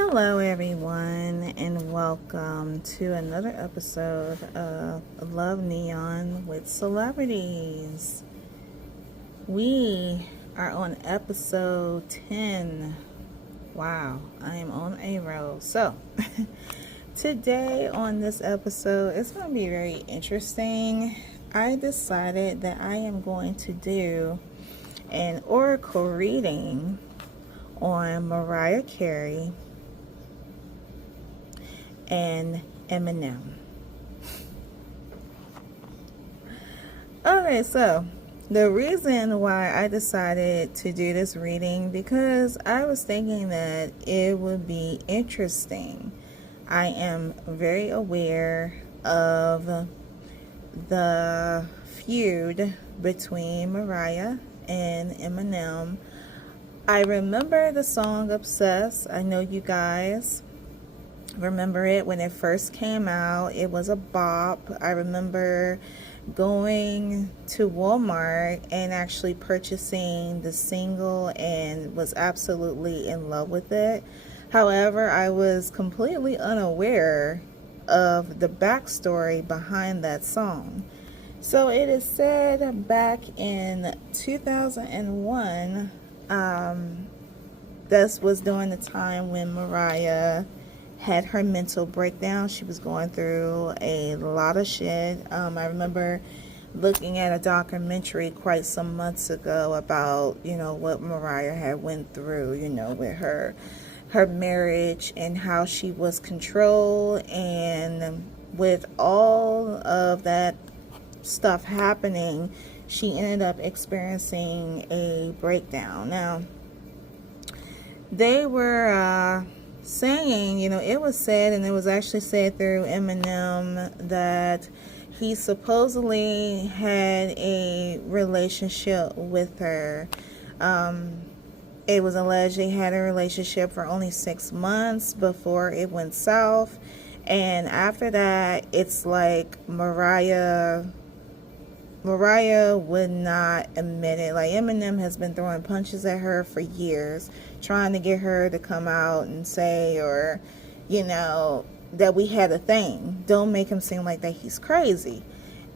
Hello, everyone, and welcome to another episode of Love Neon with Celebrities. We are on episode 10. Wow, I am on a roll. So, today on this episode, it's going to be very interesting. I decided that I am going to do an oracle reading on Mariah Carey and Eminem. Okay, so the reason why I decided to do this reading, because I was thinking that it would be interesting. I am very aware of the feud between Mariah and Eminem. I remember the song Obsessed. I know you guys remember it when it first came out. It was a bop. I remember going to Walmart and actually purchasing the single and was absolutely in love with it. However, I was completely unaware of the backstory behind that song. So it is said back in 2001, this was during the time when Mariah had her mental breakdown. She was going through a lot of shit. I remember looking at a documentary quite some months ago about, what Mariah had went through, with her marriage and how she was controlled. And with all of that stuff happening, she ended up experiencing a breakdown. Now, they were saying, it was said, and it was actually said through Eminem, that he supposedly had a relationship with her. It was alleged they had a relationship for only 6 months before it went south. And after that, it's like Mariah would not admit it. Like, Eminem has been throwing punches at her for years, trying to get her to come out and say, or, that we had a thing. Don't make him seem like that he's crazy.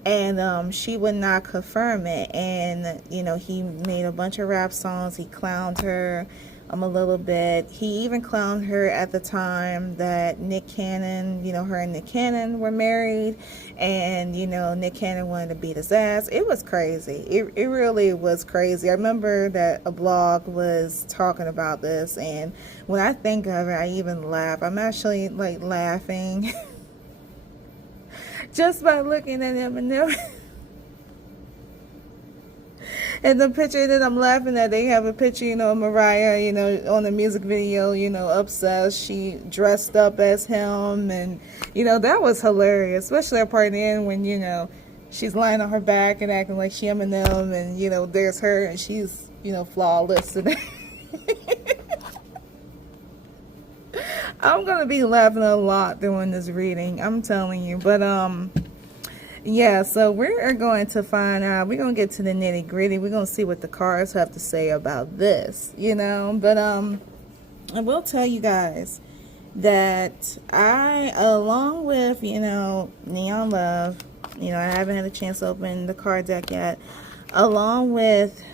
And she would not confirm it. And, he made a bunch of rap songs. He clowned her a little bit. He even clowned her at the time that Nick Cannon, her and Nick Cannon were married. And, Nick Cannon wanted to beat his ass. It was crazy. It really was crazy. I remember that a blog was talking about this. And when I think of it, I even laugh. I'm actually, laughing just by looking at Eminem. And the picture that I'm laughing at, they have a picture, of Mariah, on the music video, Obsessed. She dressed up as him. And, that was hilarious. Especially that part in the end when, she's lying on her back and acting like she Eminem. And, there's her and she's, flawless. And I'm going to be laughing a lot during this reading. I'm telling you. But, yeah, so we're going to find out. We're going to get to the nitty gritty. We're going to see what the cards have to say about this, But I will tell you guys that I, along with, Neon Love, I haven't had a chance to open the card deck yet. Along with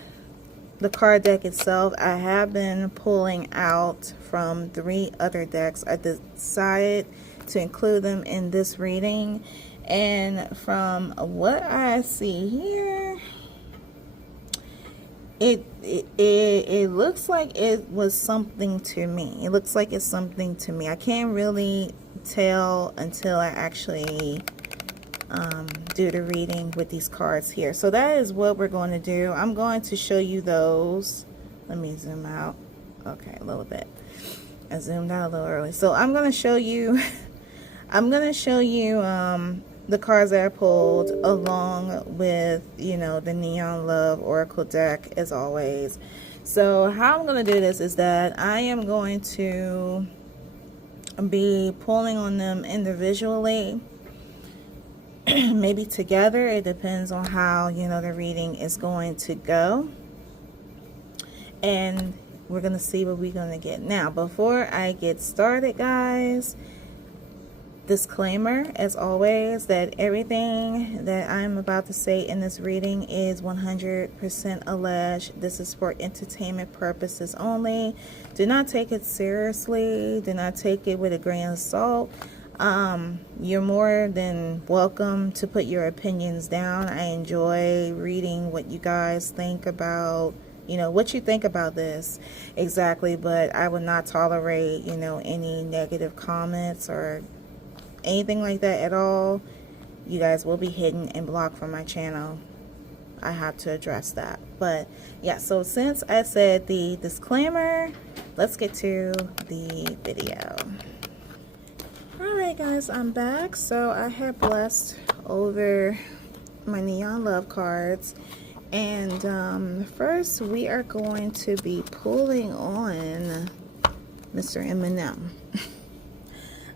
the card deck itself, I have been pulling out from 3 other decks. I decided to include them in this reading. And from what I see here, it looks like it was something to me. It looks like it's something to me. I can't really tell until I actually do the reading with these cards here. So that is what we're going to do. I'm going to show you those. Let me zoom out. Okay, a little bit. I zoomed out a little early. So I'm going to show you. I'm going to show you the cards that I pulled, along with, the Neon Love Oracle deck, as always. So how I'm going to do this is that I am going to be pulling on them individually, maybe together. It depends on how, the reading is going to go. And we're going to see what we're going to get. Now, before I get started, guys, disclaimer, as always, that everything that I'm about to say in this reading is 100% alleged. This is for entertainment purposes only. Do not take it seriously. Do not take it with a grain of salt. You're more than welcome to put your opinions down. I enjoy reading what you guys think about, you know, what you think about this exactly, but I would not tolerate, you know, any negative comments or anything like that at all. You guys will be hidden and blocked from my channel. I have to address that. But yeah, so since I said the disclaimer, let's get to the video. Alright guys, I'm back. So I have blessed over my Neon Love cards, and first we are going to be pulling on Mr. Eminem.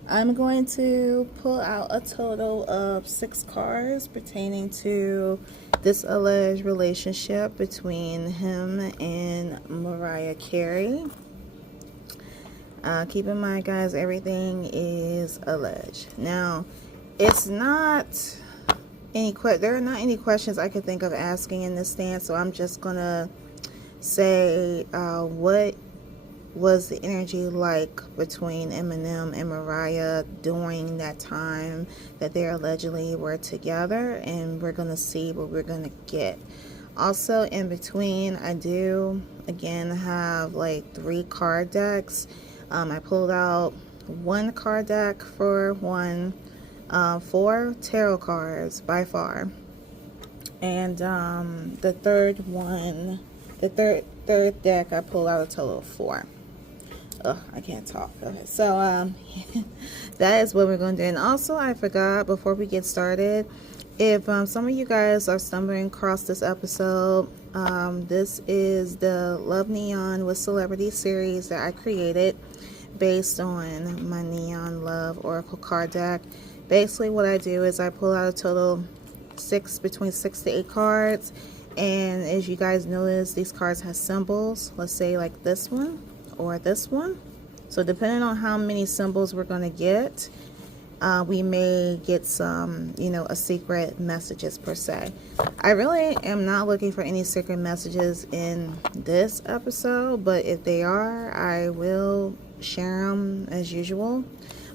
I'm going to pull out a total of 6 cards pertaining to this alleged relationship between him and Mariah Carey. Keep in mind, guys, everything is alleged. Now, it's not there are not any questions I could think of asking in this stance, so I'm just gonna say what was the energy like between Eminem and Mariah during that time that they allegedly were together, and we're gonna see what we're gonna get. Also, in between, I do again have like 3 card decks. I pulled out 1 card deck for 4 tarot cards by far, and the third deck I pulled out a total of 4. Oh, I can't talk. Okay, so that is what we're going to do. And also, I forgot, before we get started, if some of you guys are stumbling across this episode, this is the Love Neon with Celebrity series that I created based on my Neon Love Oracle card deck. Basically, what I do is I pull out a total between 6 to 8 cards, and as you guys notice, these cards have symbols. Let's say like this one or this one. So depending on how many symbols we're going to get, we may get some, you know, a secret messages per se. I really am not looking for any secret messages in this episode, but if they are, I will share them as usual.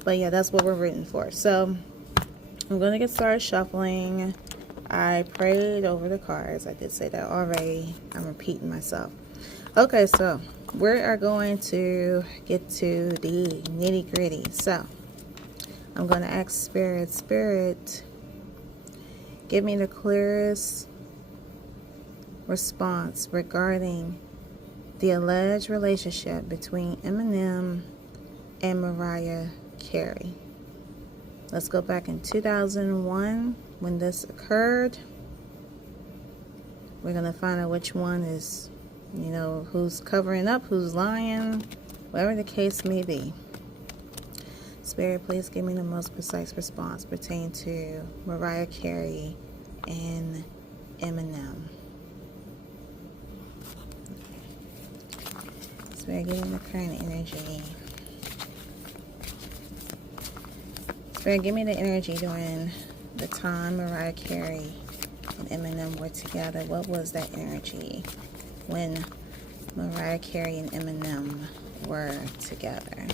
But yeah, that's what we're rooting for. So I'm going to get started shuffling. I prayed over the cards. I did say that already. I'm repeating myself. Okay, so we are going to get to the nitty gritty. So I'm going to ask Spirit, give me the clearest response regarding the alleged relationship between Eminem and Mariah Carey. Let's go back in 2001 when this occurred. We're going to find out which one is, you know, who's covering up, who's lying, whatever the case may be. Spirit, please give me the most precise response pertaining to Mariah Carey and Eminem. Spirit, give me the current energy. Spirit, give me the energy during the time Mariah Carey and Eminem were together. What was that energy when Mariah Carey and Eminem were together?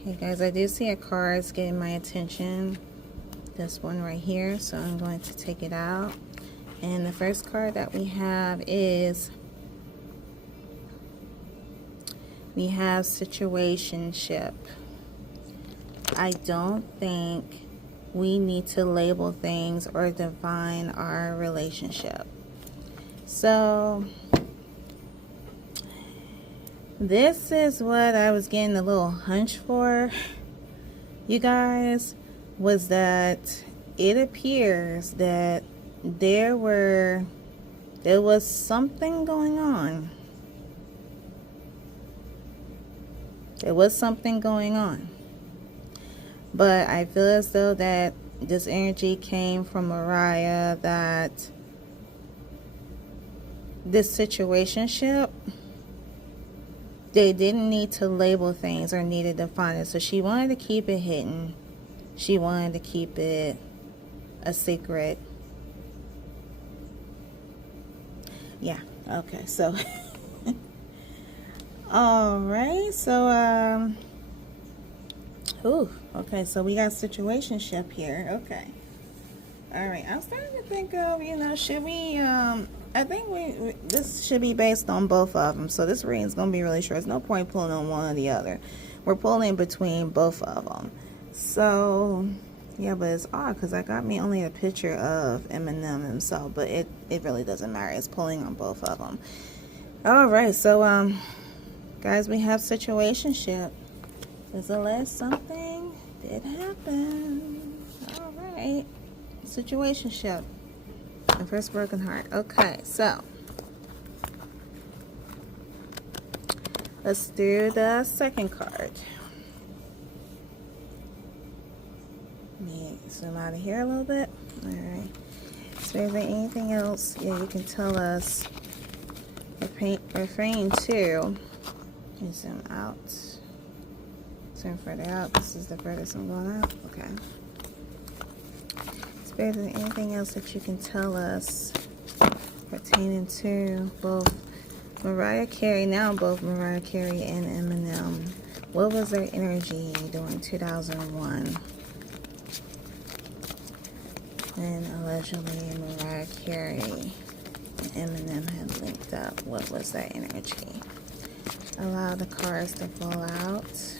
Okay, guys, I do see a card's getting my attention. This one right here, so I'm going to take it out. And the first card that we have is, we have situationship. I don't think we need to label things or define our relationship. So this is what I was getting a little hunch for, you guys, was that it appears that there was something going on. There was something going on. But I feel as though that this energy came from Mariah, that this situationship, they didn't need to label things or need to define it. So she wanted to keep it hidden. She wanted to keep it a secret. Yeah, okay, so all right, so okay, so we got situationship here. Okay, all right, I'm starting to think of, you know, should we I think this should be based on both of them. So this reading's gonna be really short. There's no point pulling on one or the other. We're pulling between both of them. So yeah, but it's odd because I got me only a picture of Eminem himself, but it really doesn't matter. It's pulling on both of them. All right, so guys, we have situationship. Does the last something did happen? All right, situationship. The first broken heart. Okay, so let's do the second card. Let me zoom out of here a little bit. All right. So is there anything else? Yeah, you can tell us. Refrain to. Let me zoom out. Zoom further out. This is the furthest I'm going out. Okay. Is there anything else that you can tell us pertaining to both Mariah Carey, now both Mariah Carey and Eminem? What was their energy during 2001? And allegedly Mariah Carey and Eminem had linked up. What was their energy? Allow the cards to fall out.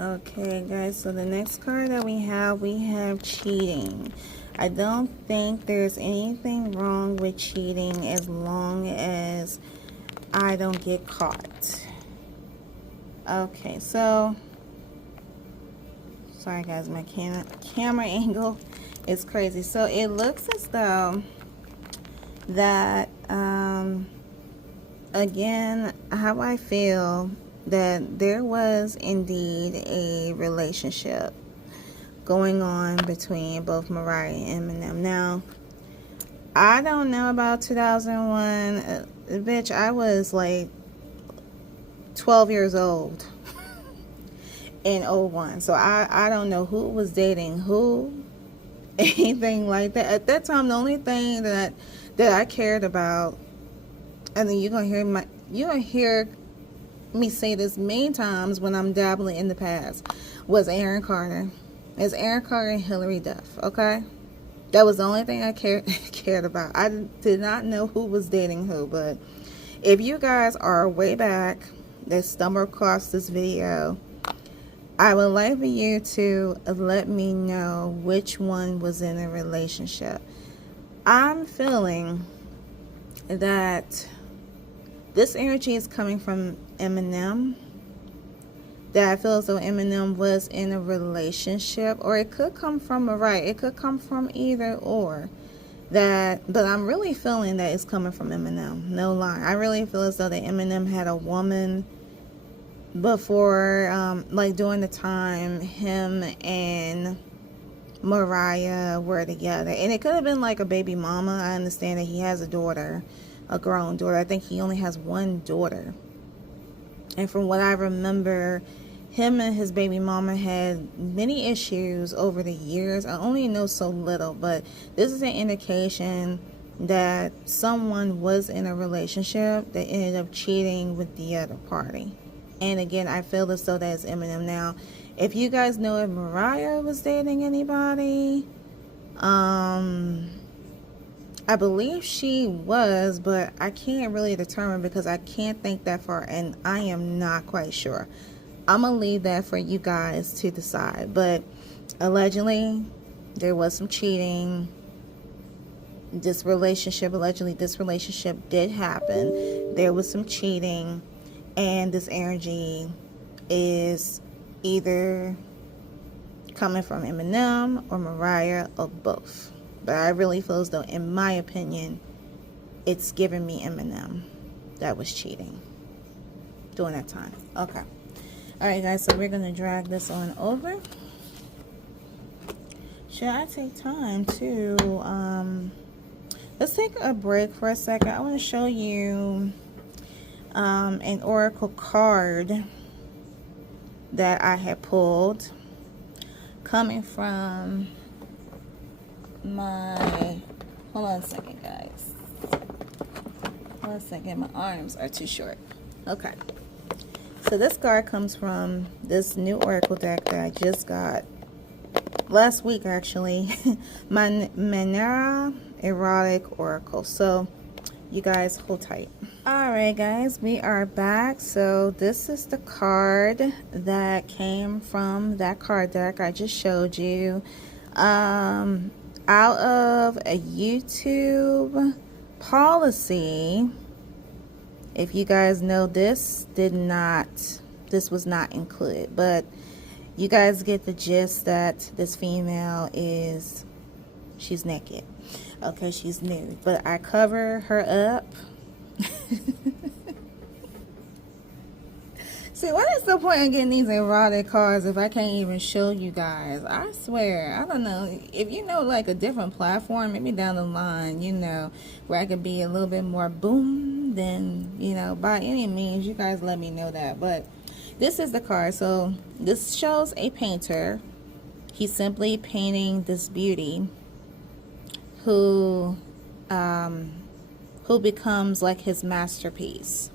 Okay, guys, so the next card that we have cheating. I don't think there's anything wrong with cheating as long as I don't get caught. Okay, so sorry guys, my camera angle is crazy. So it looks as though that again, how I feel that there was indeed a relationship going on between both Mariah and Eminem. Now, I don't know about 2001. Bitch, I was like 12 years old in 01. So I don't know who was dating who, anything like that. At that time, the only thing that I cared about, and then you're gonna hear me say this many times when I'm dabbling in the past, was Aaron Carter. It's Aaron Carter and Hillary Duff, okay? That was the only thing I cared about. I did not know who was dating who, but if you guys are way back that stumbled across this video, I would like for you to let me know which one was in a relationship. I'm feeling that this energy is coming from Eminem. That I feel as though Eminem was in a relationship, or it could come from Mariah. It could come from either or. But I'm really feeling that it's coming from Eminem. No lie. I really feel as though that Eminem had a woman before, like during the time him and Mariah were together. And it could have been like a baby mama. I understand that he has a daughter, a grown daughter. I think he only has one daughter. And from what I remember, him and his baby mama had many issues over the years. I only know so little, but this is an indication that someone was in a relationship that ended up cheating with the other party. And again, I feel as though that's Eminem. Now, if you guys know if Mariah was dating anybody, I believe she was, but I can't really determine because I can't think that far, and I am not quite sure. I'm going to leave that for you guys to decide. But allegedly, there was some cheating. Allegedly, this relationship did happen. There was some cheating, and this energy is either coming from Eminem or Mariah or both. But I really feel as though, in my opinion, it's giving me Eminem that was cheating during that time. Okay. Alright guys, so we're going to drag this on over. should I take time to let's take a break for a second. I want to show you an oracle card that I had pulled coming from my, hold on a second guys, hold on a second, my arms are too short. Okay, so this card comes from this new oracle deck that I just got last week actually. My Manara Erotic Oracle. So you guys hold tight. Alright guys, we are back. So this is the card that came from that card deck I just showed you. Out of a YouTube policy. If you guys know, this was not included, but you guys get the gist that this female is, she's naked. Okay, she's nude, but I cover her up. See, what is the point of getting these erotic cards if I can't even show you guys? I swear, I don't know. If you know like a different platform, maybe down the line, you know, where I could be a little bit more boom, then, you know, by any means, you guys let me know that. But this is the card. So this shows a painter. He's simply painting this beauty who becomes like his masterpiece.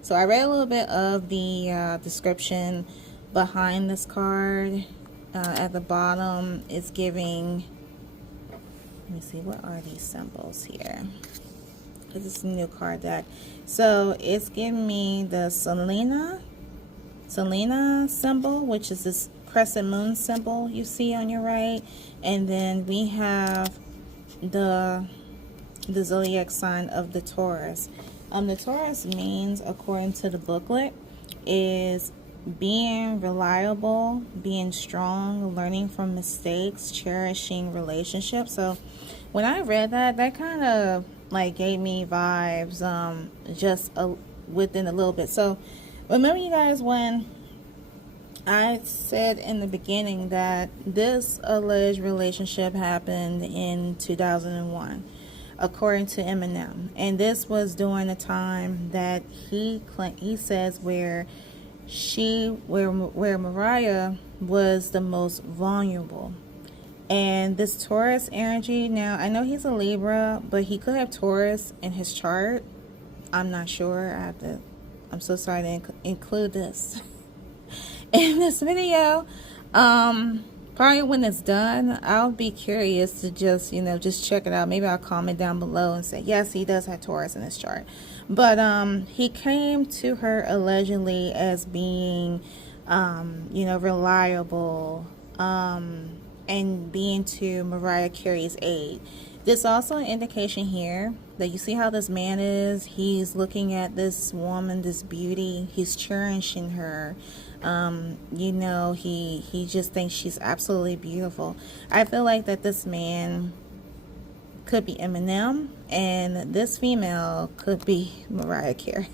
So I read a little bit of the description behind this card. At the bottom, it's giving, let me see, what are these symbols here? Because it's a new card deck. So it's giving me the Selena symbol, which is this crescent moon symbol you see on your right. And then we have the zodiac sign of the Taurus. The Taurus means, according to the booklet, is being reliable, being strong, learning from mistakes, cherishing relationships. So when I read that, that kind of like gave me vibes just within a little bit. So remember you guys when I said in the beginning that this alleged relationship happened in 2001. According to Eminem, and this was during a time that he says where Mariah was the most vulnerable. And this Taurus energy, now I know he's a Libra, but he could have Taurus in his chart. I'm not sure. I'm so sorry to include this in this video. Probably when it's done, I'll be curious to just, you know, just check it out. Maybe I'll comment down below and say, yes, he does have Taurus in his chart. But he came to her allegedly as being, you know, reliable, and being to Mariah Carey's aid. There's also an indication here that you see how this man is. He's looking at this woman, this beauty. He's cherishing her. You know, he just thinks she's absolutely beautiful. I feel like that this man could be Eminem, and this female could be Mariah Carey.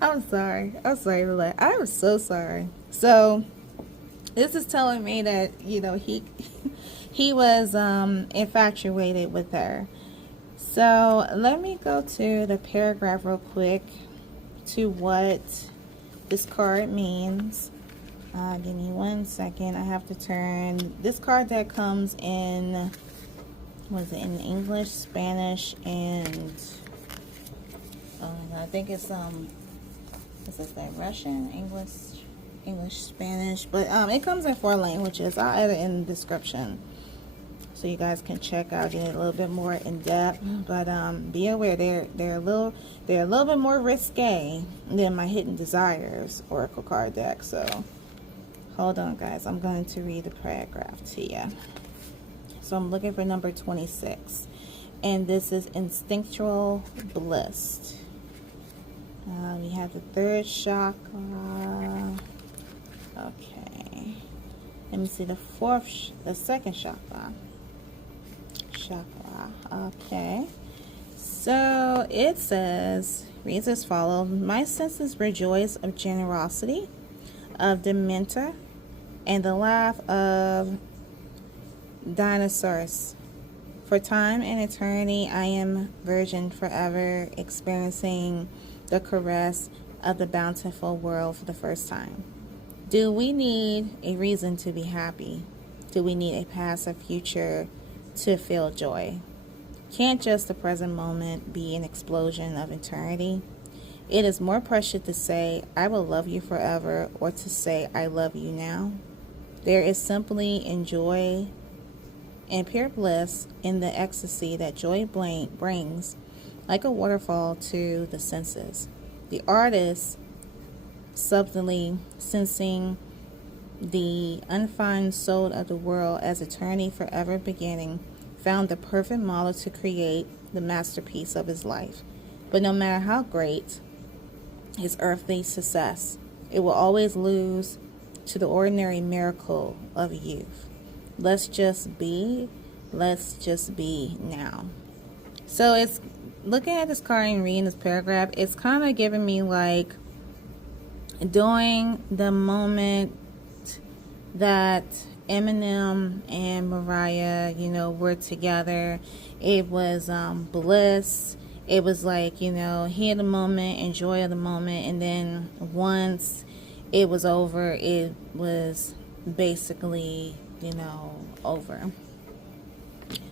I'm sorry. I'm sorry to laugh. I'm so sorry. So this is telling me that, you know, he was infatuated with her. So let me go to the paragraph real quick to what this card means. Give me 1 second. I have to turn. This card deck comes in, was it in English, Spanish, and I think it's is this that Russian, English, Spanish, but it comes in 4 languages. I'll add it in the description so you guys can check out, get it a little bit more in depth. But be aware they're a little bit more risque than my Hidden Desires Oracle card deck. So hold on guys, I'm going to read the paragraph to you. So I'm looking for number 26, and this is instinctual bliss. We have the 3rd chakra. Okay, let me see the 2nd chakra. Okay, so it says, reads as follows: my senses rejoice of generosity, of demeanor, and the laugh of dinosaurs. For time and eternity, I am virgin forever, experiencing the caress of the bountiful world for the first time. Do we need a reason to be happy? Do we need a past or future to feel joy? Can't just the present moment be an explosion of eternity? It is more precious to say, I will love you forever, or to say, I love you now. There is simply in joy and pure bliss in the ecstasy that joy brings, like a waterfall to the senses. The artist, subtly sensing the unfined soul of the world as eternity forever beginning, found the perfect model to create the masterpiece of his life. But no matter how great his earthly success, it will always lose to the ordinary miracle of youth. Let's just be now. So it's looking at this card and reading this paragraph, it's kind of giving me like during the moment that Eminem and Mariah, were together, it was bliss. It was like, hear the moment, enjoy the moment, and then once it was over, it was basically, over.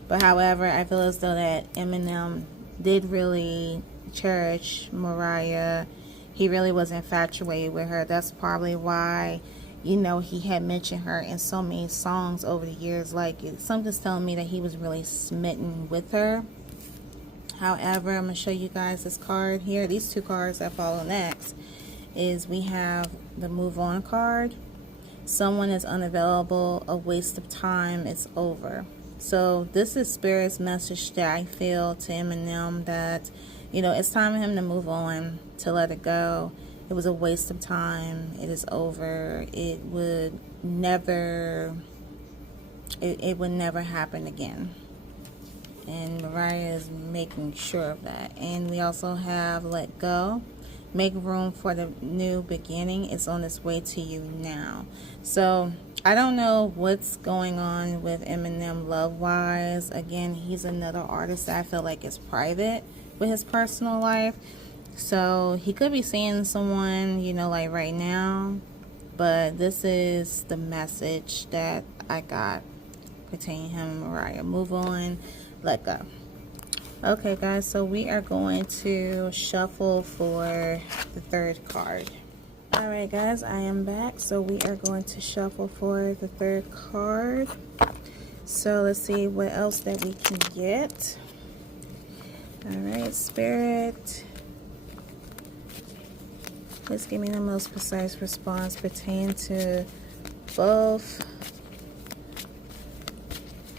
But however, I feel as though that Eminem did really cherish Mariah. He really was infatuated with her. That's probably why, he had mentioned her in so many songs over the years. Like, something's telling me that he was really smitten with her. However, I'm going to show you guys this card here. These two cards that follow next is we have the move on card. Someone is unavailable, a waste of time, it's over. So this is Spirit's message that I feel to Eminem, that, it's time for him to move on, to let it go. It was a waste of time. It is over. It would never happen again. And Mariah is making sure of that. And we also have let go. Make room for the new beginning. It's on its way to you now. So I don't know what's going on with Eminem love-wise. Again, he's another artist that I feel like is private with his personal life. So he could be seeing someone, like right now. But this is the message that I got pertaining him and Mariah. Move on, let go. Okay, guys, so we are going to shuffle for the third card. Alright, guys, I am back. So we are going to shuffle for the third card. So let's see what else that we can get. Alright, Spirit, please give me the most precise response pertaining to both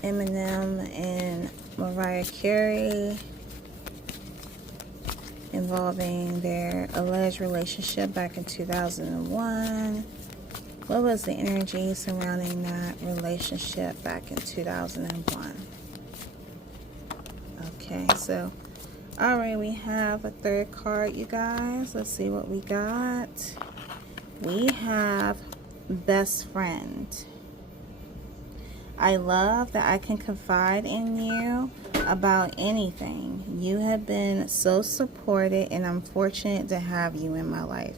Eminem and Mariah Carey involving their alleged relationship back in 2001. What was the energy surrounding that relationship back in 2001? Okay, so alright, we have a third card, you guys. Let's see what we got. We have best friend. I love that I can confide in you about anything. You have been so supported, and I'm fortunate to have you in my life.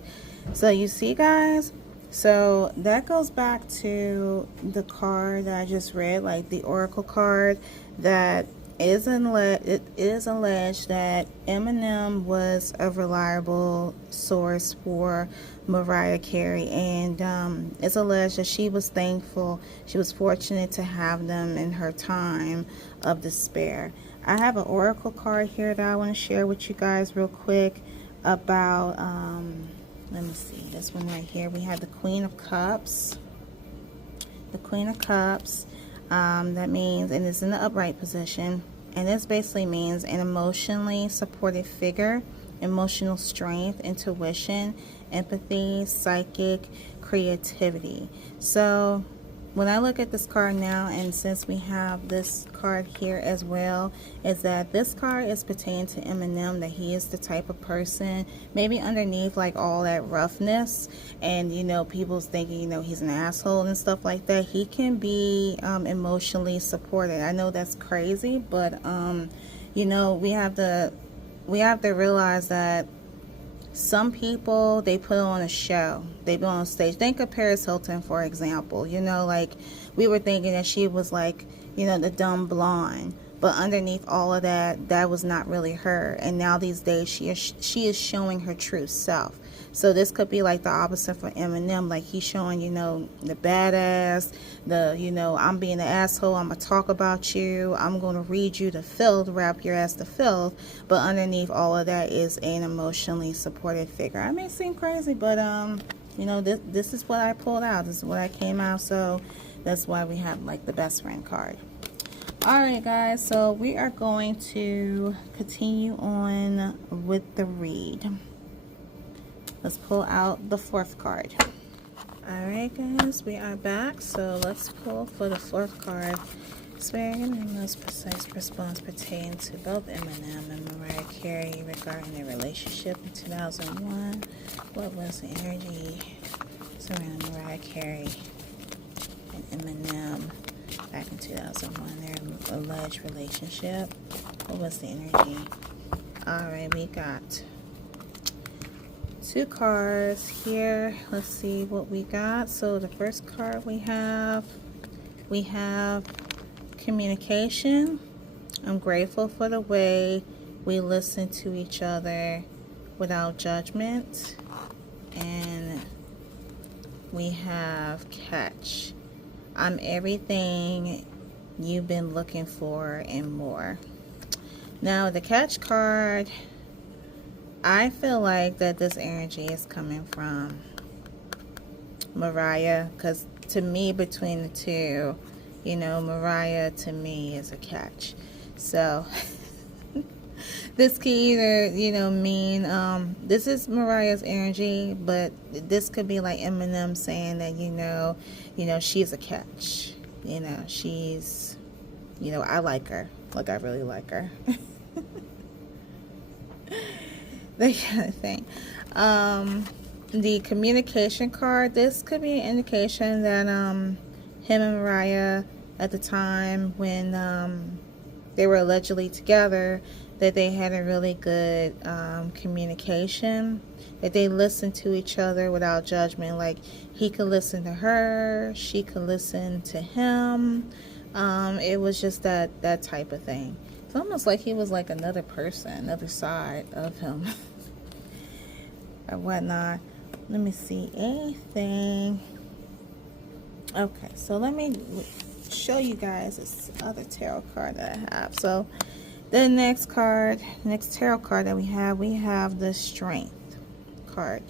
So you see, guys, so that goes back to the card that I just read, like the Oracle card, that it is alleged that Eminem was a reliable source for Mariah Carey, and it's alleged that she was thankful, she was fortunate to have them in her time of despair. I have an Oracle card here that I want to share with you guys real quick about, let me see, this one right here. We have the Queen of Cups. The Queen of Cups. That means, and it's in the upright position, and this basically means an emotionally supportive figure, emotional strength, intuition, empathy, psychic, creativity. So when I look at this card now, and since we have this card here as well, is that this card is pertaining to Eminem, that he is the type of person, maybe underneath like all that roughness and, you know, people's thinking, you know, he's an asshole and stuff like that, he can be emotionally supported. I know that's crazy, but you know, we have to realize that some people, they put on a show. They go on stage. Think of Paris Hilton, for example. You know, like, we were thinking that she was like, you know, the dumb blonde. But underneath all of that, that was not really her. And now these days, she is showing her true self. So this could be like the opposite for Eminem. Like, he's showing, you know, the badass, the, you know, I'm being an asshole, I'm going to talk about you, I'm going to read you to filth, rap your ass to filth. But underneath all of that is an emotionally supportive figure. I may seem crazy, but, you know, this is what I pulled out. This is what I came out. So that's why we have, like, the best friend card. Alright, guys. So we are going to continue on with the read. Let's pull out the fourth card. Alright, guys, we are back. So let's pull for the fourth card. Swearing the most precise response pertaining to both Eminem and Mariah Carey regarding their relationship in 2001. What was the energy surrounding Mariah Carey and Eminem back in 2001? Their alleged relationship. What was the energy? Alright, we got two cards here. Let's see what we got. So the first card we have communication. I'm grateful for the way we listen to each other without judgment. And we have catch. I'm everything you've been looking for and more. Now the catch card, I feel like that this energy is coming from Mariah, because to me, between the two, you know, Mariah to me is a catch. So this could either, you know, mean this is Mariah's energy, but this could be like Eminem saying that, you know, she's a catch. You know, she's, you know, I like her. Like, I really like her. That kind of thing. The communication card, this could be an indication that him and Mariah at the time when they were allegedly together, that they had a really good communication, that they listened to each other without judgment. Like, he could listen to her, she could listen to him. It was just that type of thing. It's almost like he was like another person, another side of him or whatnot. Let me see anything. Okay, so let me show you guys this other tarot card that I have. So the next tarot card that we have the Strength card,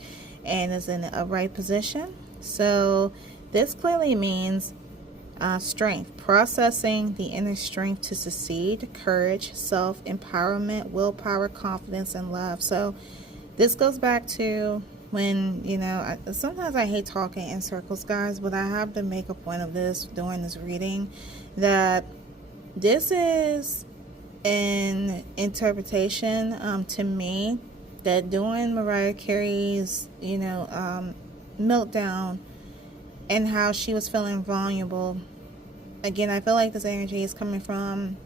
and it's in the upright position. So this clearly means strength, processing the inner strength to succeed, courage, self-empowerment, willpower, confidence, and love. So this goes back to when, you know, sometimes I hate talking in circles, guys, but I have to make a point of this during this reading, that this is an interpretation to me that during Mariah Carey's, you know, meltdown and how she was feeling vulnerable, again, I feel like this energy is coming from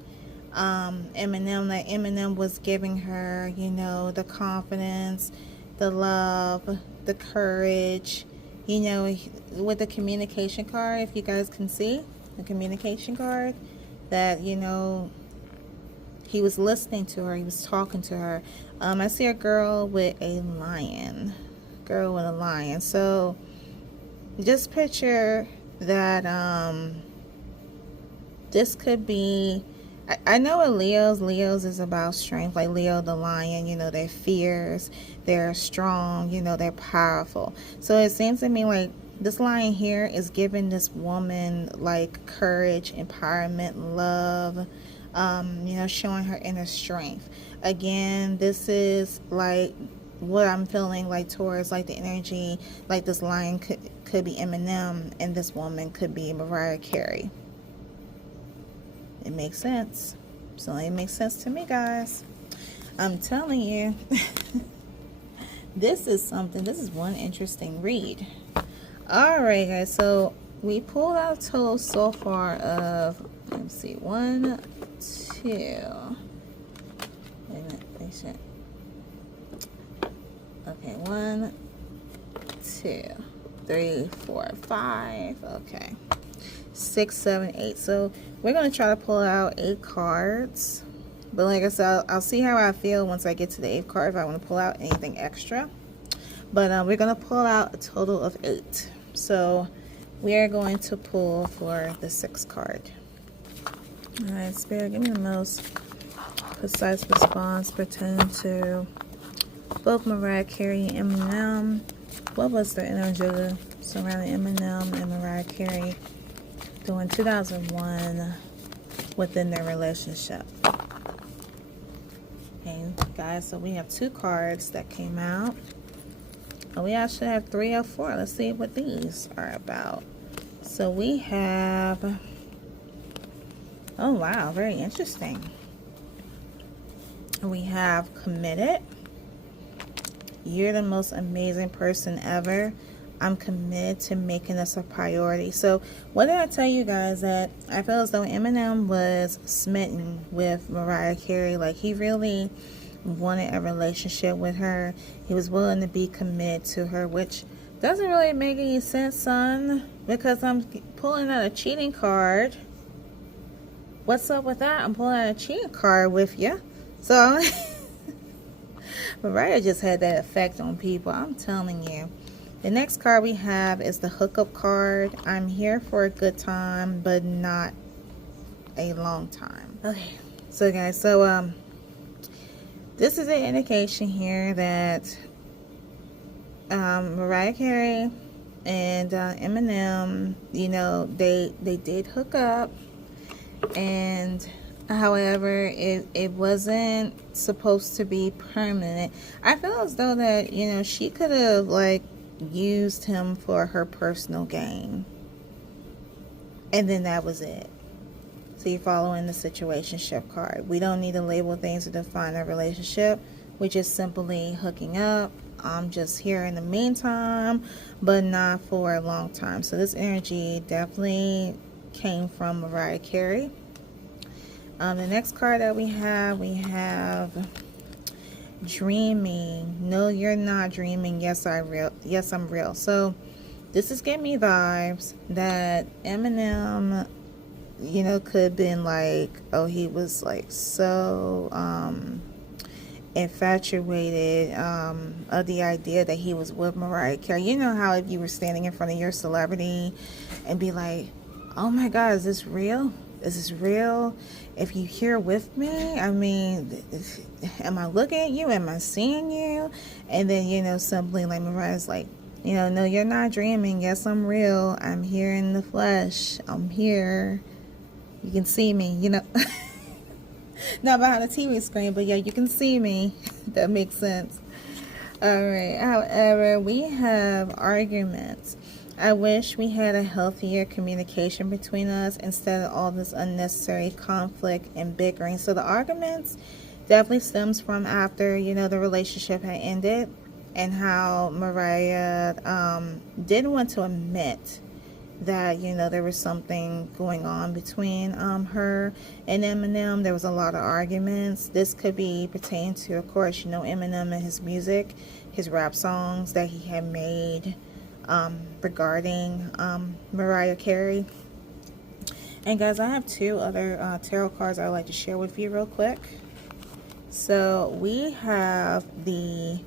Eminem, that Eminem was giving her, you know, the confidence, the love, the courage, you know, with the communication card, if you guys can see the communication card, that, you know, he was listening to her, he was talking to her. I see a girl with a lion, so just picture that this could be, I know what Leo's is about strength, like Leo the lion, you know, they're fierce, they're strong, you know, they're powerful. So it seems to me like this lion here is giving this woman like courage, empowerment, love, you know, showing her inner strength. Again, this is like what I'm feeling like towards like the energy, like this lion could be Eminem and this woman could be Mariah Carey. It makes sense. So it makes sense to me, guys. I'm telling you. This is one interesting read. Alright, guys, so we pulled out a total so far of, let me see, 1, 2. Wait a minute, okay, 1, 2, 3, 4, 5. Okay, 6, 7, 8. So we're gonna try to pull out 8 cards. But like I said, I'll see how I feel once I get to the 8th card if I want to pull out anything extra. But we're going to pull out a total of 8. So we are going to pull for the 6th card. Alright, Spirit, give me the most precise response pertaining to both Mariah Carey and Eminem. What was the energy surrounding Eminem and Mariah Carey during 2001 within their relationship? Okay, guys, so we have 2 cards that came out. And we actually have 3 or 4. Let's see what these are about. So we have, oh wow, very interesting. We have committed. You're the most amazing person ever. I'm committed to making this a priority. So what did I tell you guys? That I feel as though Eminem was smitten with Mariah Carey. Like, he really wanted a relationship with her. He was willing to be committed to her, which doesn't really make any sense, son, because I'm pulling out a cheating card. What's up with that? I'm pulling out a cheating card with you. So Mariah just had that effect on people, I'm telling you. The next card we have is the hookup card. I'm here for a good time, but not a long time. Okay, so guys, so this is an indication here that Mariah Carey and Eminem, you know, they did hook up, and however, it wasn't supposed to be permanent. I feel as though that, you know, she could have like used him for her personal gain, and then that was it. So you're following the situationship card. We don't need to label things to define a relationship. We're just simply hooking up. I'm just here in the meantime, but not for a long time. So this energy definitely came from Mariah Carey. The next card that we have dreaming. No, you're not dreaming. Yes, I'm real. So this is giving me vibes that Eminem, you know, could have been like, oh, he was like so infatuated of the idea that he was with Mariah Carey. You know how if you were standing in front of your celebrity and be like, oh my God, is this real? Is this real? If you're here with me, I mean, am I looking at you? Am I seeing you? And then, you know, something like Mariah's like, you know, no, you're not dreaming. Yes, I'm real. I'm here in the flesh. I'm here. You can see me, you know. Not behind the TV screen, but yeah, you can see me. That makes sense. All right. However, we have arguments. I wish we had a healthier communication between us instead of all this unnecessary conflict and bickering. So the arguments definitely stems from after, you know, the relationship had ended, and how Mariah didn't want to admit that, you know, there was something going on between her and Eminem. There was a lot of arguments. This could be pertaining to, of course, you know, Eminem and his music, his rap songs that he had made regarding Mariah Carey. And guys, I have 2 other tarot cards I'd like to share with you real quick. So we have the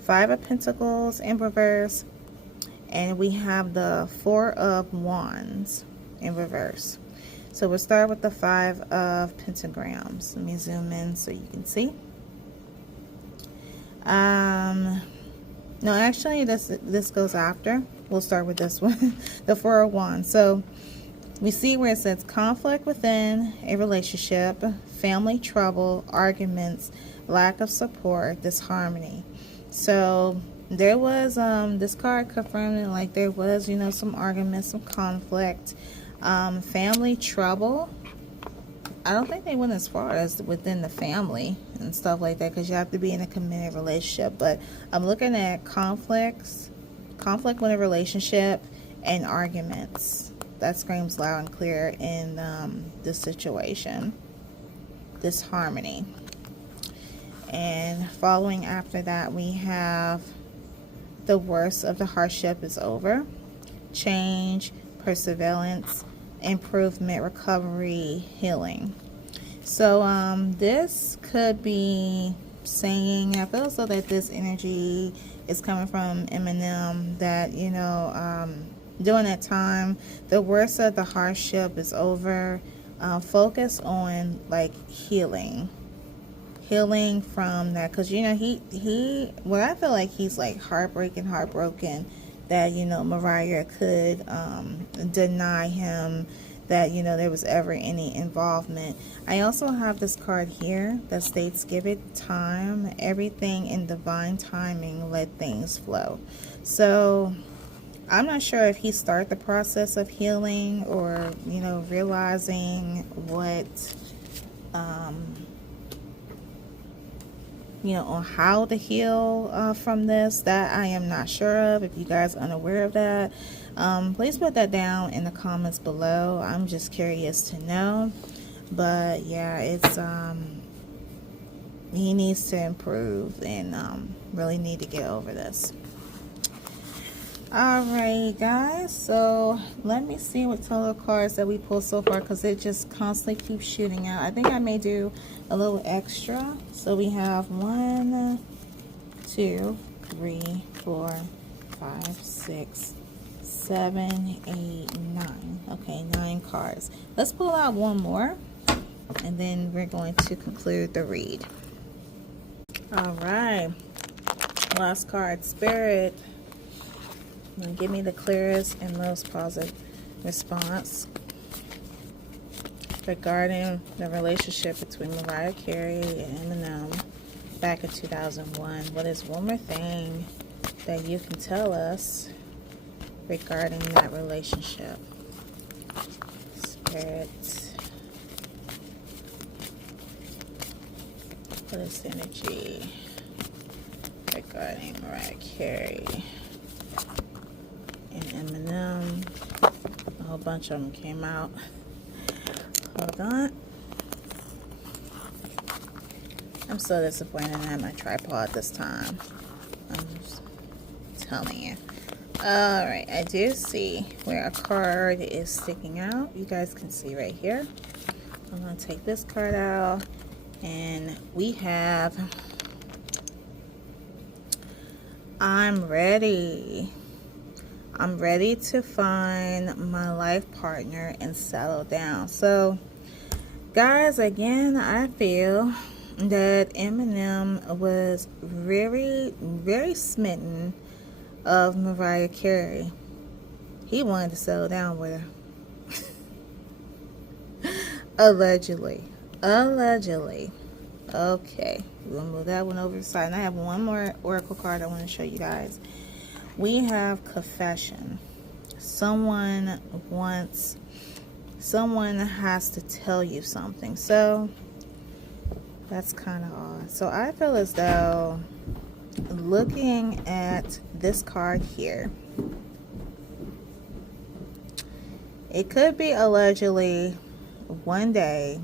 5 of Pentacles in reverse, and we have the 4 of Wands in reverse. So we'll start with the 5 of Pentagrams. Let me zoom in so you can see. No, actually, this goes after. We'll start with this one, the 4 of Wands. So we see where it says conflict within a relationship, family trouble, arguments, lack of support, disharmony. So there was this card confirming like there was, you know, some arguments, some conflict, family trouble. I don't think they went as far as within the family and stuff like that, because you have to be in a committed relationship. But I'm looking at conflict with a relationship, and arguments. That screams loud and clear in this situation. Disharmony. And following after that, we have the worst of the hardship is over. Change, perseverance, improvement, recovery, healing. So this could be saying, I feel so that this energy is coming from Eminem, that, you know, during that time, the worst of the hardship is over. Focus on like healing from that, because, you know, he what I feel like he's like heartbroken that, you know, Mariah could deny him that, you know, there was ever any involvement. I also have this card here that states, give it time, everything in divine timing, let things flow. So I'm not sure if he started the process of healing, or, you know, realizing what you know, on how to heal from this. That I am not sure of. If you guys are unaware of that, please put that down in the comments below. I'm just curious to know. But yeah, it's he needs to improve and really need to get over this. Alright guys, so let me see what total cards that we pulled so far, because it just constantly keeps shooting out. I think I may do a little extra. So we have 1, 2, 3, 4, 5, 6, 7, 8, 9. Okay, 9 cards. Let's pull out one more, and then we're going to conclude the read. Alright, last card, Spirit. Give me the clearest and most positive response regarding the relationship between Mariah Carey and Eminem back in 2001. What is one more thing that you can tell us regarding that relationship? Spirit. What is the energy regarding Mariah Carey and Eminem? A whole bunch of them came out. Hold on. I'm so disappointed I have my tripod this time. I'm just telling you. Alright, I do see where a card is sticking out. You guys can see right here. I'm going to take this card out, and we have I'm ready. I'm ready to find my life partner and settle down. So, guys, again, I feel that Eminem was very, very smitten of Mariah Carey. He wanted to settle down with her. Allegedly. Okay, we're going to move that one over to the side. And I have one more oracle card I want to show you guys. We have confession. Someone has to tell you something. So that's kind of odd. So I feel as though, looking at this card here, it could be allegedly one day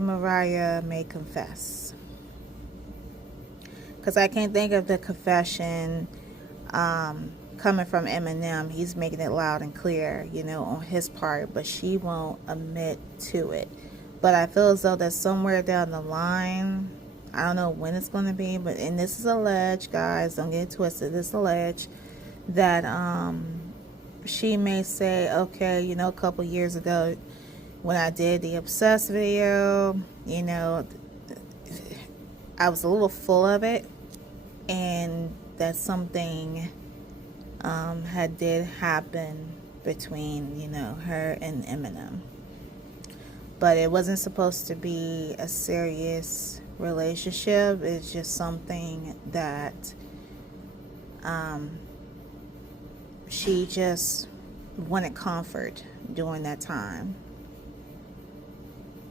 Mariah may confess, because I can't think of the confession coming from Eminem. He's making it loud and clear, you know, on his part, but she won't admit to it. But I feel as though that somewhere down the line, I don't know when it's going to be, but, and this is alleged, guys, don't get it twisted, this is alleged, that she may say, okay, you know, a couple years ago when I did the Obsessed video, you know, I was a little full of it, and that something had did happen between, you know, her and Eminem. But it wasn't supposed to be a serious relationship. It's just something that she just wanted comfort during that time,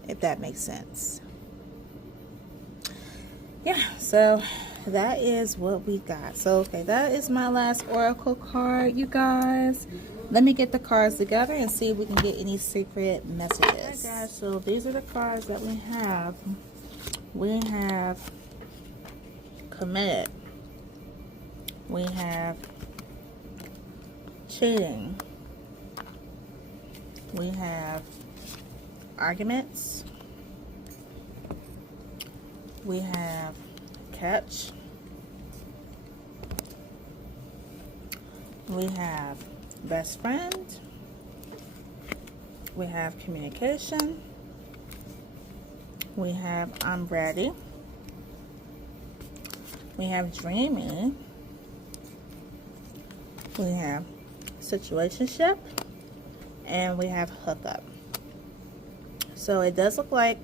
if that makes sense. Yeah, so that is what we got. So, okay, that is my last oracle card, you guys. Let me get the cards together and see if we can get any secret messages. Alright, guys, so these are the cards that we have. We have committed. We have cheating. We have arguments. We have catch. We have best friend. We have communication. We have I'm ready. We have dreaming. We have situationship. And we have hookup. So it does look like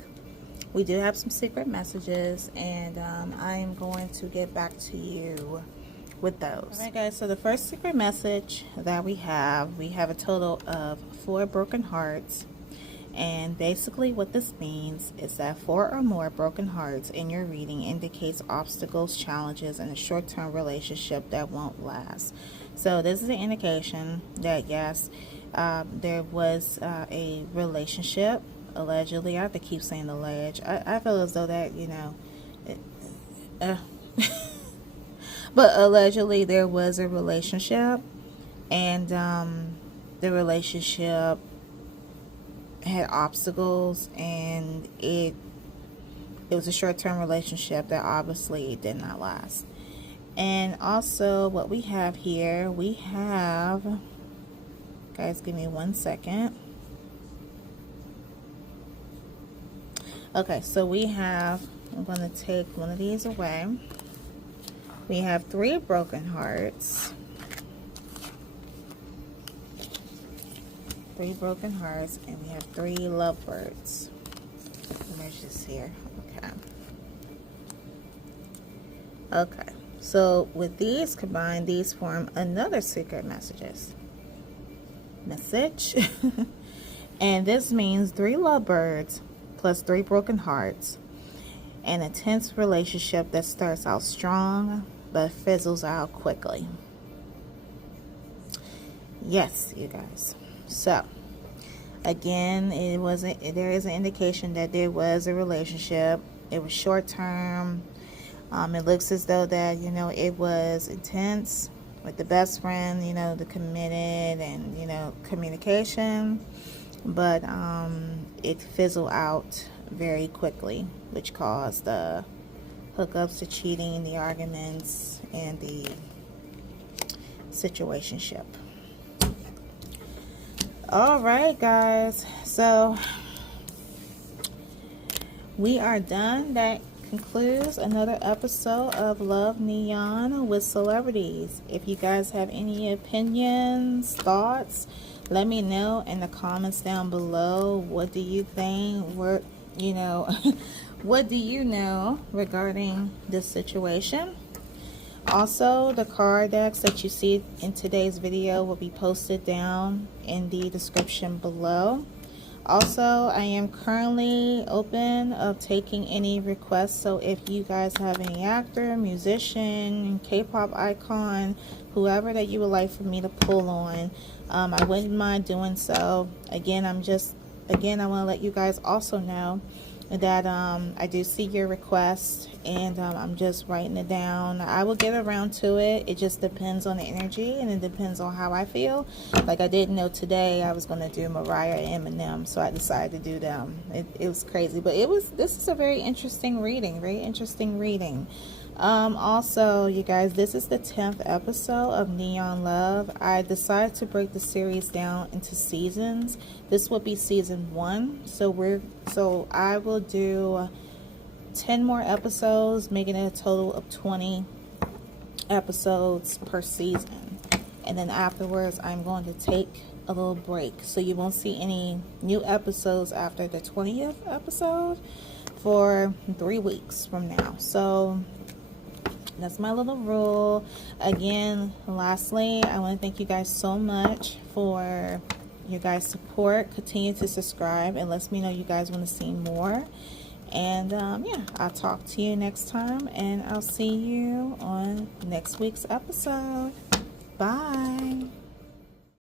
we do have some secret messages, and I am going to get back to you with those. Alright, guys, so the first secret message that we have a total of 4 broken hearts. And basically what this means is that 4 or more broken hearts in your reading indicates obstacles, challenges, and a short-term relationship that won't last. So this is an indication that yes, there was a relationship, allegedly. I have to keep saying alleged. I feel as though that, you know, but allegedly there was a relationship, and the relationship had obstacles, and it was a short-term relationship that obviously did not last. And also what we have here, we have, guys, give me 1 second. Okay, so we have, I'm going to take one of these away. We have 3 broken hearts. 3 broken hearts, and we have 3 lovebirds. There's just here. Okay. Okay. So with these combined, these form another secret message. And this means 3 lovebirds plus 3 broken hearts. An intense relationship that starts out strong but fizzles out quickly. Yes, you guys. So again, there is an indication that there was a relationship. It was short term. It looks as though that, you know, it was intense with the best friend, you know, the committed and, you know, communication, but it fizzled out very quickly, which caused the hookups, the cheating, the arguments, and the situationship. All right, guys, so we are done. That concludes another episode of Love Neon with Celebrities. If you guys have any opinions, thoughts, let me know in the comments down below. What do you think? What do you know regarding this situation? Also, the card decks that you see in today's video will be posted down in the description below. Also, I am currently open of taking any requests, so if you guys have any actor, musician, K-pop icon, whoever that you would like for me to pull on, I wouldn't mind doing so. Again, I want to let you guys also know that I do see your request, and I'm just writing it down. I will get around to it. It just depends on the energy, and it depends on how I feel. Like, I didn't know today I was going to do Mariah and Eminem, so I decided to do them. It was crazy, but this is a very interesting reading. Also, you guys, this is the 10th episode of Neon Love. I decided to break the series down into seasons. This will be season 1. So I will do 10 more episodes, making it a total of 20 episodes per season. And then afterwards, I'm going to take a little break. So you won't see any new episodes after the 20th episode for 3 weeks from now. So that's my little rule. Again, lastly, I want to thank you guys so much for your guys' support. Continue to subscribe. It lets me know you guys want to see more. And yeah, I'll talk to you next time, and I'll see you on next week's episode. Bye.